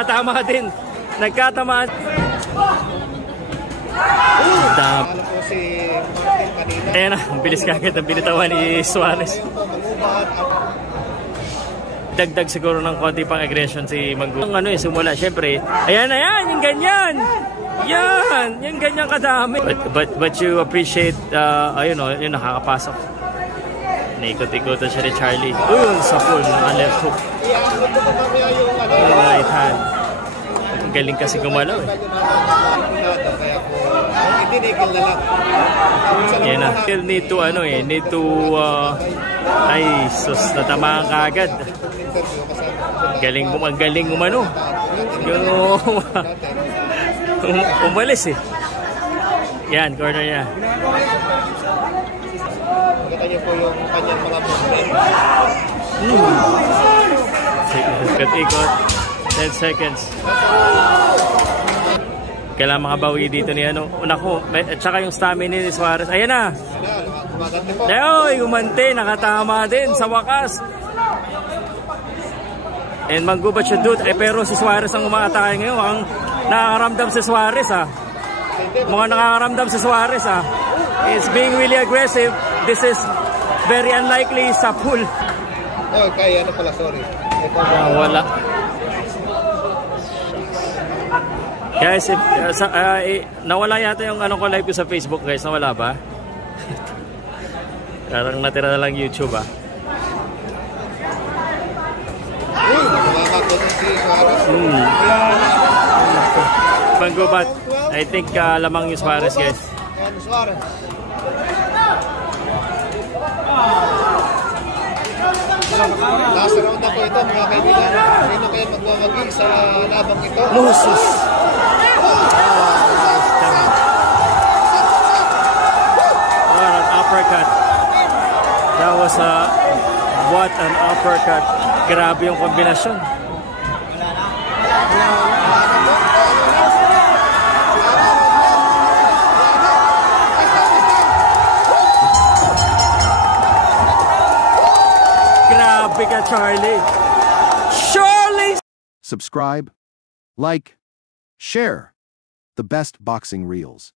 nakatama din. Nagkatamaan. Alam ko si Martin kanina. Ayan na, ang bilis kagad ang binitawan ni Suarez. Dagdag siguro ng konti pang aggression si Manggu. Ang ano simula, syempre. Ayan, yung ganyan. Yan, yung ganyan kadami. But you appreciate, ayun o, yung nakakapasok. Naikot-ikotan siya ni Charlie. Uyun, sa pool, mga left hook. Right hand. Ang galing kasi gumalaw eh. Yan na. Need to ay sus, natamaan ka agad. Galing umano. Yung umalis eh. Yan, corner niya. Nakita niyo po yung kanyang mga movement. Ikot. 10 seconds. Kailangan makabawi dito ni ano. Naku, at saka yung stamina ni Suarez. Ayan na. Ayoy, umante. Nakatama din sa wakas. And Manggu ba siya dude? Pero si Suarez ang umaatake ngayon. Ang nakakaramdam si Suarez Mga nakakaramdam si Suarez It's being really aggressive. This is very unlikely sa pool. Okay, ano pala, sorry. Wala. Guys, nawala yata yung ano ko live ko sa Facebook, guys. Nawala ba? Parang natira na lang YouTube Manggu, but I think lamang yung Suarez, guys. Last round na po ito, mga kaibigan. Sino kayo magwawagi sa labang ito? Moses! What an uppercut. That was what an uppercut. Grabe yung kombinasyon. Grabe ka, Charlie. Charlie! Subscribe, like, share. The best boxing reels.